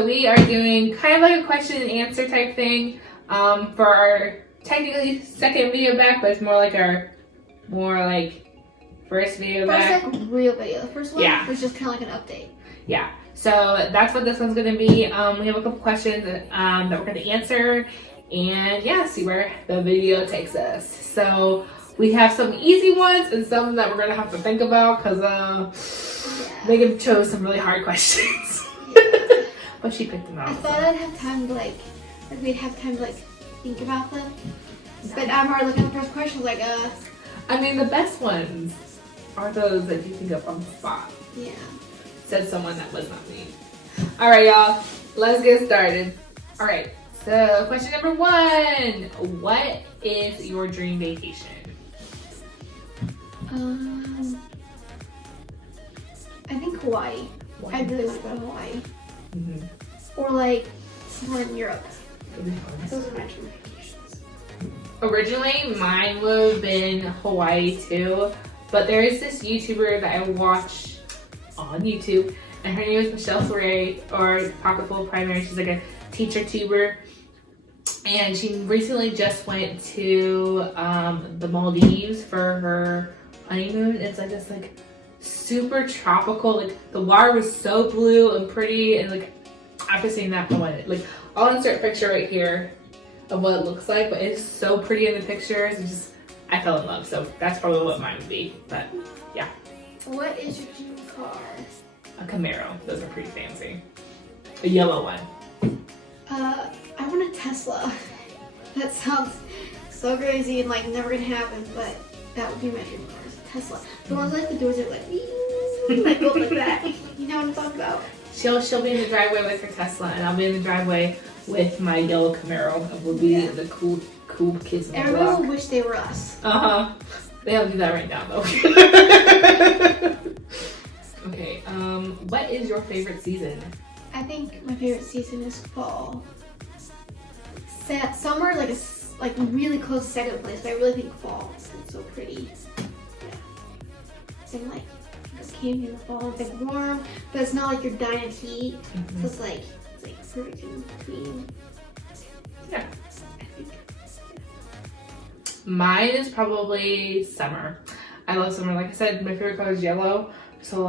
So we are doing kind of like a question and answer type thing for our technically second video back, but it's more like our first video back. First like real video. The first one was just kind of like an update. Yeah. So that's what this one's going to be. We have a couple questions that we're going to answer and see where the video takes us. So we have some easy ones and some that we're going to have to think about because Megan chose some really hard questions. But she picked them out. I thought I'd have time to we'd have time to think about them. But I'm already looking at the first question I mean, the best ones are those that you think of on the spot. Yeah. Said someone that was not me. All right, y'all. Let's get started. All right. So, question number 1. What is your dream vacation? I think Hawaii. I really want to go to Hawaii. Mm-hmm. Or somewhere in Europe. That'd be fun. Those are my dream vacations. Originally, mine would have been Hawaii too, but there is this YouTuber that I watch on YouTube, and her name is Michelle Soray, or Pocketful of Primary. She's like a teacher tuber, and she recently just went to the Maldives for her honeymoon. It's this super tropical, the water was so blue and pretty, and after seeing that I wanted I'll insert a picture right here of what it looks like, but it's so pretty in the pictures. I fell in love, so that's probably what mine would be. But yeah. What is your dream car? A Camaro. Those are pretty fancy. A yellow one. I want a Tesla. That sounds so crazy and never gonna happen, but that would be my dream car. Tesla. The ones the doors are go like that. You know what I'm talking about? She'll be in the driveway with her Tesla, and I'll be in the driveway with my yellow Camaro. We'll be the cool kids in the block. Everyone will wish they were us. They don't do that right now though. Okay. What is your favorite season? I think my favorite season is fall. Summer really close second place, but I really think fall. It's so pretty. And camping in the fall, it's warm, but it's not you're dying of heat. Mm-hmm. So it's perfect in between. Yeah. I think. Mine is probably summer. I love summer. Like I said, my favorite color is yellow. So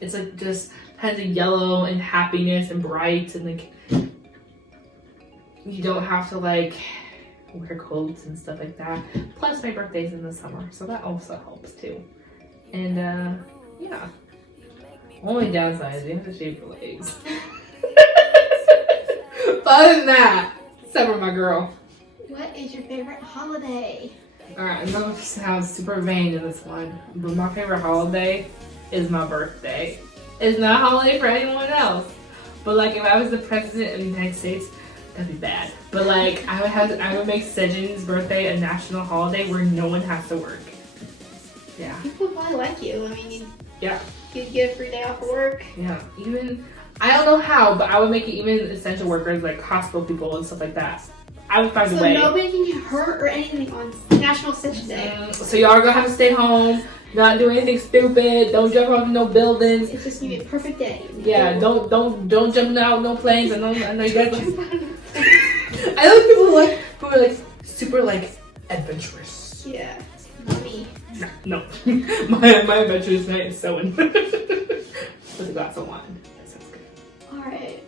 it's just kinds of yellow and happiness and bright, and you don't have to wear coats and stuff like that. Plus my birthday's in the summer, so that also helps too. And only downside is you have to shave your legs. But other than that, summer, my girl. What is your favorite holiday? Alright, I'm gonna sound super vain in this one, but my favorite holiday is my birthday. It's not a holiday for anyone else. But if I was the president of the United States, that'd be bad. But I would make Sejin's birthday a national holiday where no one has to work. Yeah. People probably like you. I mean, yeah. You'd get a free day off of work. Yeah. I don't know how, but I would make it even essential workers, hospital people and stuff like that. I would find a way. So nobody can get hurt or anything on National Sejin Day. So y'all are gonna have to stay home, not do anything stupid. Don't jump off no buildings. It's just gonna be a perfect day. Yeah. Don't jump out no planes. I know you guys. I like people who are super adventurous. Yeah. Not me. No. my adventurous night is sewing. With a glass of wine. That sounds good. Alright.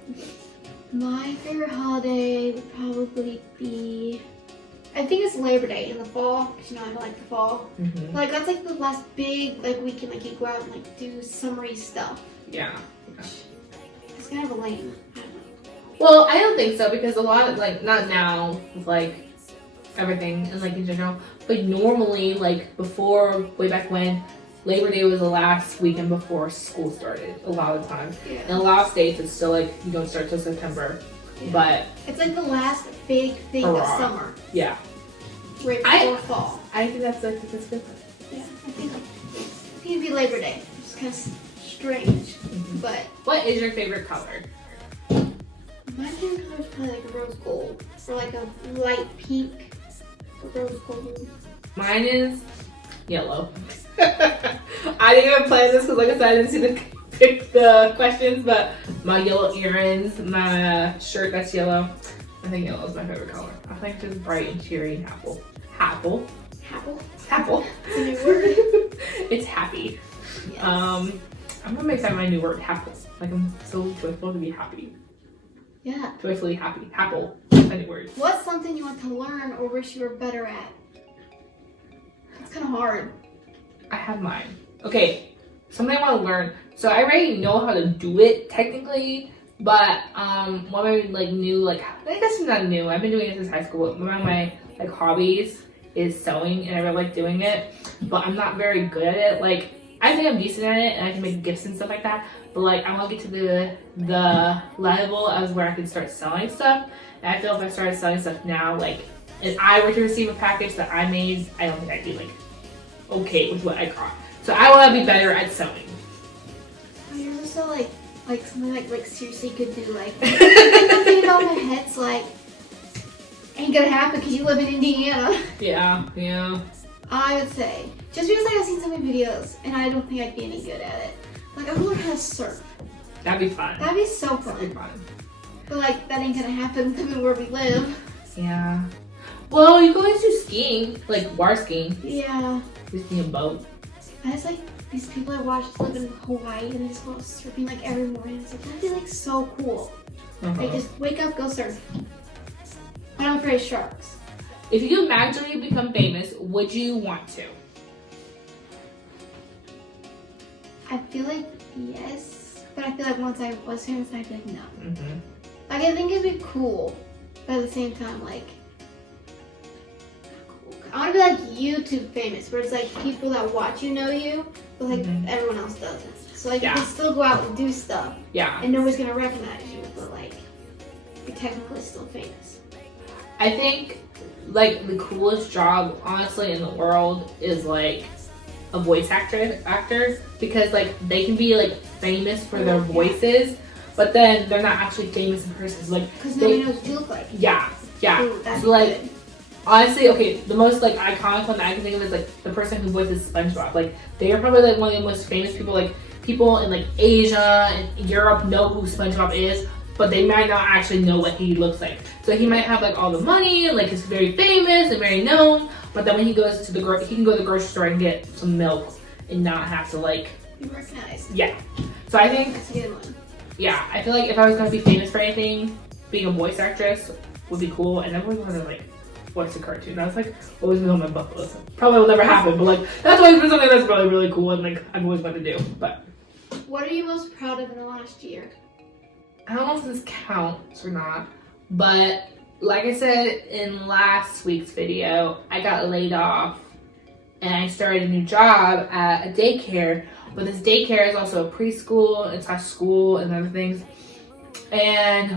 My favorite holiday would probably be, I think it's Labor Day in the fall, because I like the fall. Mm-hmm. That's the last big weekend you go out and do summery stuff. Yeah. It's kind of a lame. I don't know. Well, I don't think so, because a lot of not now with everything and in general, but normally before, way back when, Labor Day was the last weekend before school started a lot of the time. Yeah. In a lot of states it's still you don't start till September. Yeah. But it's the last big thing of summer. Yeah. Right before fall. I think that's good. Yeah. I think it'd be Labor Day. It's kind of strange. Mm-hmm. But what is your favorite color? My favorite color is probably a rose gold. Or a light pink. Rose gold. Mine is yellow. I didn't even plan this because, like I said, I didn't see the questions, but my yellow earrings, my shirt that's yellow. I think yellow is my favorite color. I think it's just bright and cheery and apple. Apple. Apple. Apple. It's a new word. It's happy. Yes. I'm gonna make that my new word, happy. Like I'm so joyful to be happy. Yeah. Joyfully happy. Apple. Any word. What's something you want to learn or wish you were better at? It's kind of hard. I have mine. Okay, something I want to learn. So I already know how to do it technically, but one of my like new, like I guess it's not new. I've been doing it since high school. One of my like hobbies is sewing, and I really like doing it. But I'm not very good at it. Like I think I'm decent at it, and I can make gifts and stuff like that. But like I want to get to the level as where I can start selling stuff. And I feel if I started selling stuff now, like if I were to receive a package that I made, I don't think I'd be like okay with what I got. So I want to be better at sewing. Oh, you're also like something like seriously could do like something about my head's like ain't gonna happen because you live in Indiana. Yeah. I would say just because I've seen so many videos and I don't think I'd be any good at it. Like I would learn how to surf. That'd be fun. That'd be so That'd be fun. fun. But like that ain't gonna happen living where we live. Yeah. Well, you can always do skiing, like water skiing. Yeah. Just be a boat. I just like these people I watch live in Hawaii and they just go surfing like every morning. It's like that'd be like so cool. Like just wake up, go surf. I'm afraid of sharks. If you could magically become famous, would you want to? I feel like yes, but I feel like once I was famous, I'd be like no. Mm-hmm. Like I think it'd be cool, but at the same time, like I want to be like YouTube famous, where it's like people that watch you know you, but like everyone else doesn't. So like you can still go out and do stuff, and nobody's gonna recognize you, but like you're technically still famous. I think like the coolest job, honestly, in the world is like a voice actor because like they can be like famous for their voices, but then they're not actually famous in person. So, like because nobody knows what you look like. Yeah. Ooh, So like. Good. Honestly, okay, the most like iconic one that I can think of is like the person who voices SpongeBob. Like they are probably like one of the most famous people. Like people in like Asia and Europe know who SpongeBob is, but they might not actually know what he looks like. So he might have like all the money, and, like he's very famous and very known. But then when he goes to he can go to the grocery store and get some milk and not have to like be recognized. Yeah. So I think that's a good one. Yeah, I feel like if I was gonna be famous for anything, being a voice actress would be cool. And I've always wanted to like voice a cartoon. That's like always been on my bucket list. Probably will never happen, but like that's always been something that's probably really cool and like I've always wanted to do. But what are you most proud of in the last year? I don't know if this counts or not, but like I said in last week's video, I got laid off and I started a new job at a daycare. But this daycare is also a preschool, it's a school and other things. And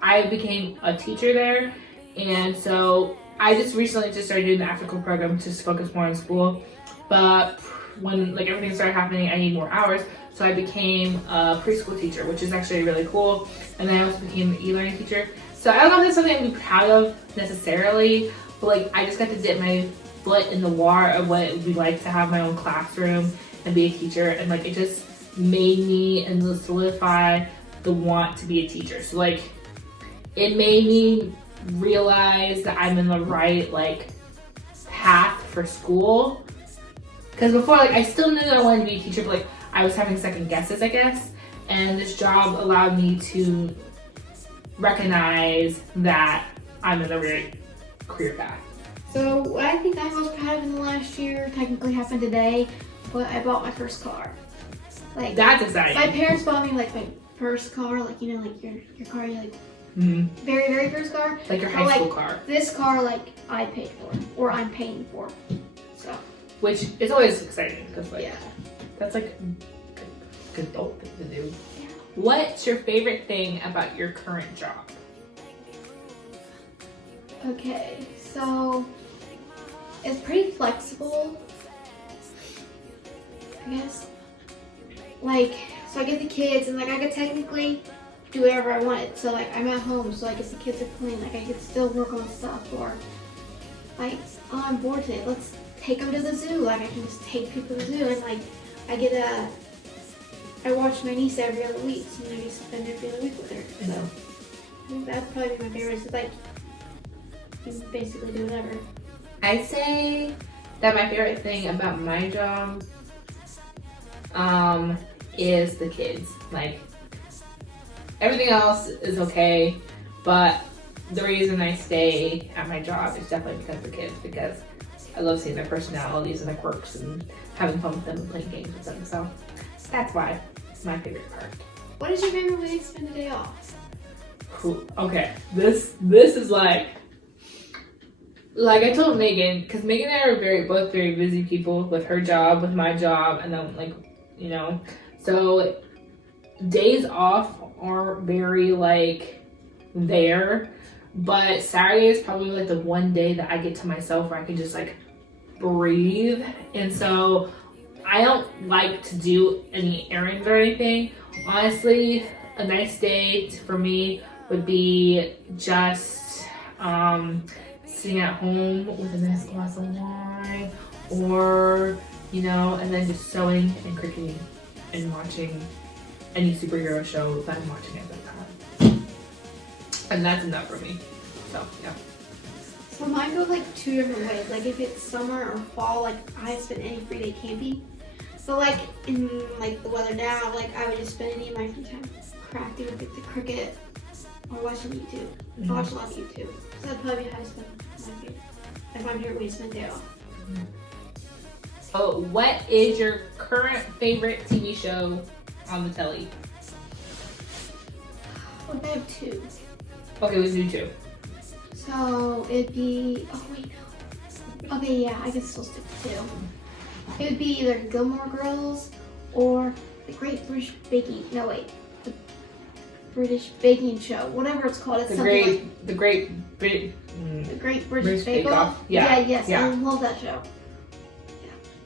I became a teacher there. And so I just recently started doing the after school program to focus more on school. But when like everything started happening, I need more hours. So I became a preschool teacher, which is actually really cool. And then I also became an e-learning teacher. So I don't know if that's something I'd be proud of necessarily, but like I just got to dip my foot in the water of what it would be like to have my own classroom and be a teacher. And like it just made me and solidify the want to be a teacher. So like it made me realize that I'm in the right like path for school, because before like I still knew that I wanted to be a teacher, but like I was having second guesses, I guess, and this job allowed me to recognize that I'm in the right career path. So what I think I'm most proud of in the last year technically happened today, but I bought my first car. Like that's exciting. My parents bought me like my first car, like you know, like your car, you like very, very first car. Like your high school car. This car, like I paid for, or I'm paying for. So. Which is always exciting because like that's like a good adult thing to do. Yeah. What's your favorite thing about your current job? Okay, so it's pretty flexible, I guess. Like, so I get the kids and like I could technically do whatever I wanted. So like I'm at home, so like if the kids are playing, like I could still work on stuff, or like, oh, I'm bored today, let's take them to the zoo. Like I can just take people to the zoo, and like I get I watch my niece every other week, so I just spend every other week with her. So I think that'd probably be my favorite. It's like you can basically do whatever. I'd say that my favorite thing about my job is the kids. Like, everything else is okay, but the reason I stay at my job is definitely because of the kids, because I love seeing their personalities and their quirks and having fun with them and playing games with them. So that's why it's my favorite part. What is your favorite way to spend a day off? Okay, this is like I told Megan, because Megan and I are both very busy people with her job, with my job, and then like, you know, so days off aren't very like there, but Saturday is probably like the one day that I get to myself where I can just like breathe. And so I don't like to do any errands or anything. Honestly, a nice day for me would be just sitting at home with a nice glass of wine, or, you know, and then just sewing and cooking and watching any superhero show that I'm watching at that time. And that's enough for me. So, yeah. So mine go like two different ways. Like if it's summer or fall, like I spend any free day camping. But like in like the weather now, like I would just spend any of my free time crafting with like the Cricut or watching YouTube. I watch a lot of YouTube. So that'd probably be how I spend my favorite. If I'm here, we spend day off. So what is your current favorite TV show on the telly? Well, I have two. Okay, let's do two. So it'd be, oh wait, no. Okay, yeah, I guess still stick to two. It would be either Gilmore Girls or the Great British Baking, no wait, the British Baking Show, whatever it's called. It's The Great British Bake Off. Yeah. Yes, Yeah. I love that show.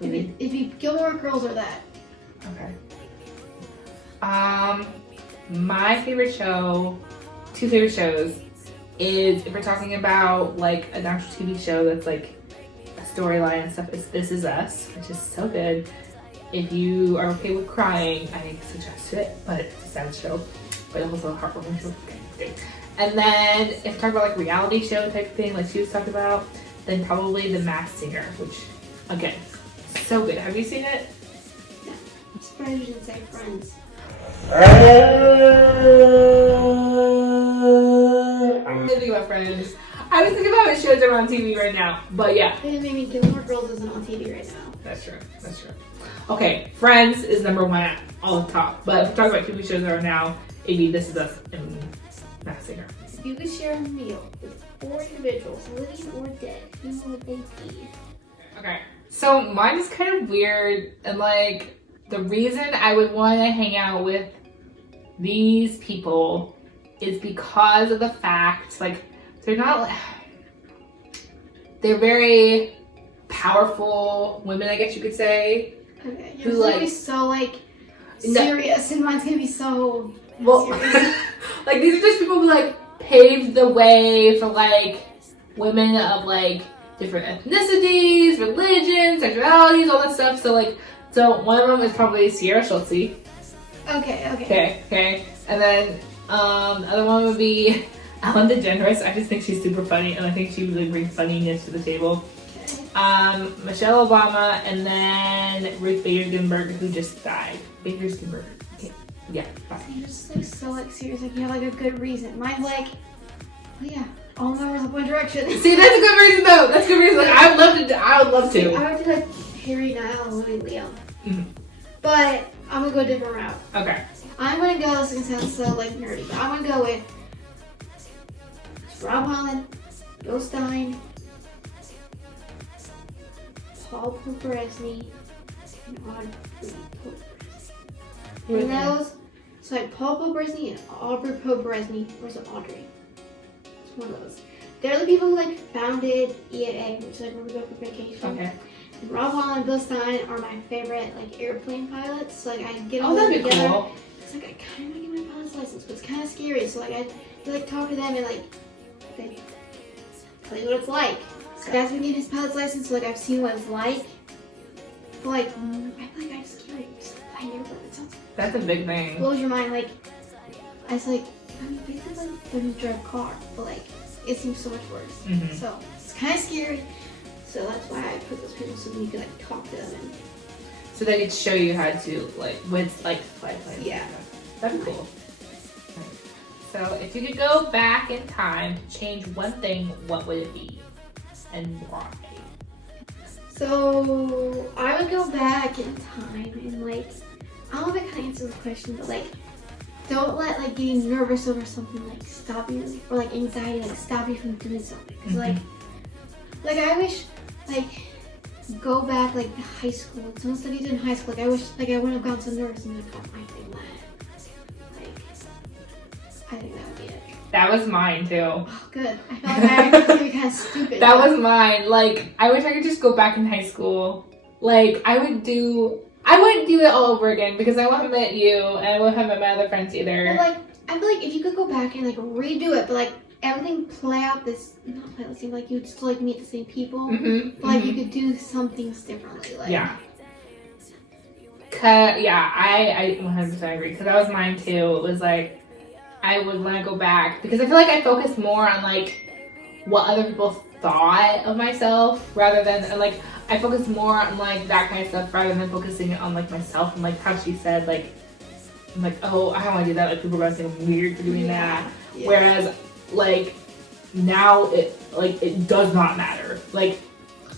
Yeah. It'd be Gilmore Girls or that. Okay. My favorite show, two favorite shows, is if we're talking about like an actual TV show that's like a storyline and stuff, is This Is Us, which is so good. If you are okay with crying, I suggest it, but it's a sad show, but also a heartwarming show. Okay. And then if you talk about like reality show type of thing, like she was talking about, then probably The Masked Singer, which again, so good. Have you seen it? Yeah. I'm surprised you didn't say Friends. I'm thinking about Friends. I was thinking about shows that are on TV right now, but yeah. Maybe Gilmore Girls isn't on TV right now. That's true. That's true. Okay, Friends is number one at all the top. But if we're talking about TV shows that are now, it'd be This Is Us and Masked Singer. If you could share a meal with 4 individuals, living or dead, who would they be? Okay, so mine is kind of weird, and like the reason I would want to hang out with these people is because of the fact, like, they're very powerful women, I guess you could say. Okay, yours is gonna be so like serious, and mine's gonna be so serious. Like these are just people who like paved the way for like women of like different ethnicities, religions, sexualities, all that stuff. So one of them is probably Sierra Schultz. Okay. And then the other one would be Ellen DeGeneres. I just think she's super funny, and I think she really brings funniness to the table. Okay. Michelle Obama, and then Ruth Bader Ginsburg, who just died. Bader Ginsburg. Okay. Yeah. Bye. You're just like so like serious. Like you have like a good reason. Mine's like, oh yeah, all members of One Direction. See, that's a good reason though. That's a good reason. Like I would love to. I would do like Harry, Niall, Louis, Liam. Mm-hmm. But I'm gonna go a different route. Okay. I'm gonna go. This is gonna sound so like nerdy, but I'm gonna go with Rob Holland, Bill Stein, Paul Poperesny, and Audrey Poperesny. And those, so like Paul Poperesny and Aubrey Poperesny, or is it Audrey? It's one of those. They're the people who like founded EAA, which is like where we go for vacation. Okay. And Rob Holland and Bill Stein are my favorite like airplane pilots. So like I get all that'd them be together. cool. It's like I kind of want to get my pilot's license, but it's kind of scary. So like I like talk to them and like they tell you what it's like. So Dad's been getting his pilot's license, so like I've seen what it's like. But like I feel like I just can't just fly an airplane. It sounds That's a big thing. Blows your mind. Like, I was like, I mean, basically, learning to drive a car, but like, it seems so much worse. Mm-hmm. So it's kind of scary. So that's why I put those people so that you can like talk to them and. So they could show you how to like with like fly planes. Yeah. That'd be cool. So if you could go back in time to change one thing, what would it be? And why? So I would go back in time and like, I don't know if I kind of answer this question, but like, don't let like getting nervous over something like stop you, or like anxiety like stop you from doing something. Cause like I wish like go back like to high school. Some stuff you did in high school. Like I wish like I wouldn't have gotten so nervous and like got my thing that. Like I think that would be it. That was mine too. Oh, good. I felt like I was gonna be kind of stupid. That was mine. Like, I wish I could just go back in high school. Like, I wouldn't do it all over again because I wouldn't have met you and I wouldn't have met my other friends either. Well, like, I feel like if you could go back and like redo it, but like everything play out this, not play out the same, like you'd still like meet the same people, but like you could do some things differently. Like, yeah. I 100% agree because that was mine too. It was like, I would want to go back because I feel like I focused more on like what other people thought of myself rather than and, like I focused more on like that kind of stuff rather than focusing on like myself and like how she said like I'm like, oh, I don't want to do that, like people are gonna think I'm weird for doing that. Yeah. Whereas like now it does not matter like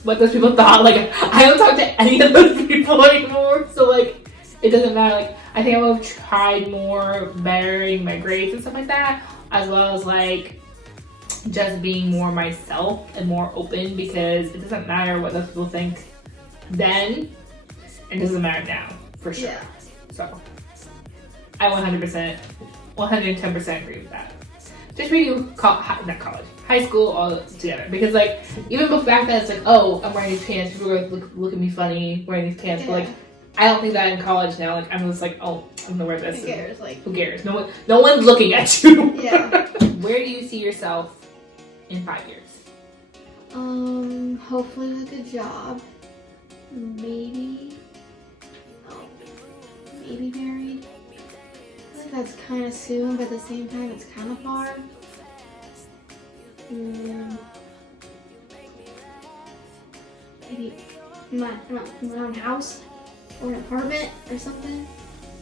what those people thought. Like I don't talk to any of those people anymore, so like it doesn't matter. Like I think I would have tried more bettering my grades and stuff like that, as well as like just being more myself and more open because it doesn't matter what those people think then, it doesn't matter now, for sure. Yeah. So I 110% agree with that. Just redo high school all together because like even back then it's like, oh, I'm wearing these pants, people are gonna look at me funny wearing these pants, but like I don't think that in college now. Like I'm just like, oh, I'm gonna wear this. Who cares? Like who cares? No one's looking at you. Yeah. Where do you see yourself in 5 years? Hopefully with a good job. Maybe married. I feel like that's kind of soon, but at the same time, it's kind of far. Maybe my own house or an apartment or something.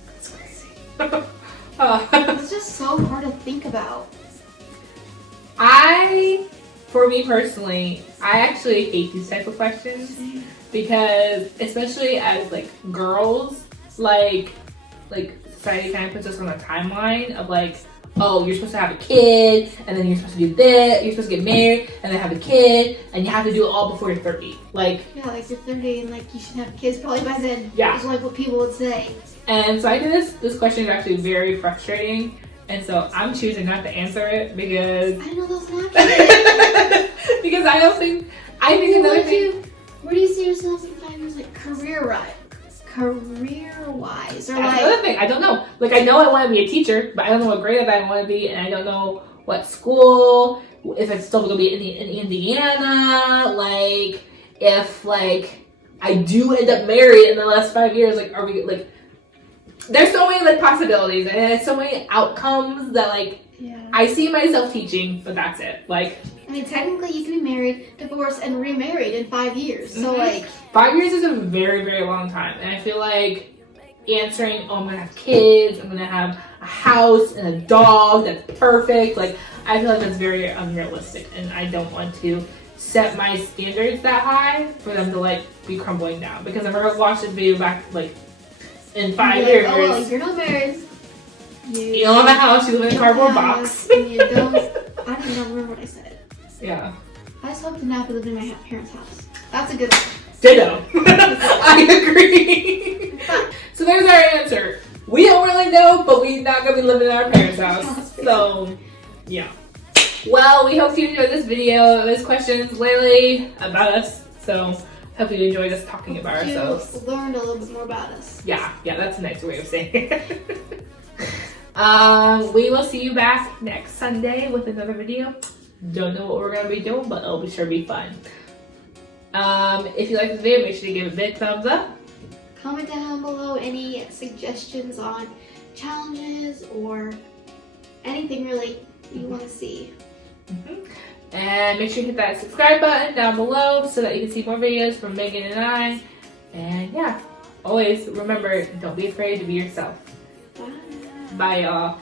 That's crazy. It's just so hard to think about. For me personally, I actually hate these type of questions because, especially as like girls, like society kind of puts us on a timeline of like, oh, you're supposed to have a kid, and then you're supposed to do this, you're supposed to get married, and then have a kid, and you have to do it all before you're 30. Like, yeah, like you're 30 and like you should have kids probably by then. Yeah. It's like what people would say. And so I think this question is actually very frustrating, and so I'm choosing not to answer it because I didn't know that was an option. because I think another thing. Where do you see yourself in 5 years, like career-wise, or That's like? another thing. I don't know. Like I know I want to be a teacher, but I don't know what grade I want to be, and I don't know what school. If it's still going to be in Indiana, like if like I do end up married in the last 5 years, like are we like? There's so many like possibilities, and there's so many outcomes that like I see myself teaching, but that's it. Like. I mean, technically, you can be married, divorced, and remarried in 5 years. So, like... 5 years is a very, very long time. And I feel like answering, oh, I'm going to have kids, I'm going to have a house and a dog that's perfect. Like, I feel like that's very unrealistic. And I don't want to set my standards that high for them to, like, be crumbling down. Because I remember watching this video back, like, in 5 years. Oh, well, you're not married. You don't have a house, you live in a cardboard box. And you don't... I don't even remember what I said. Yeah. I just hope to not live in my parents' house. That's a good one. Ditto. I agree. So there's our answer. We don't really know, but we're not going to be living in our parents' house. So, yeah. Well, we hope you enjoyed this video. It was questions lately about us. So, hope you enjoyed us talking about ourselves. You learned a little bit more about us. Yeah, that's a nicer way of saying it. We will see you back next Sunday with another video. Don't know what we're going to be doing, but it'll be sure be fun. If you like this video, make sure to give it a big thumbs up. comment down below any suggestions on challenges or anything really you want to see. And make sure you hit that subscribe button down below so that you can see more videos from Megan and I. And yeah, always remember, don't be afraid to be yourself. Bye. Bye, y'all.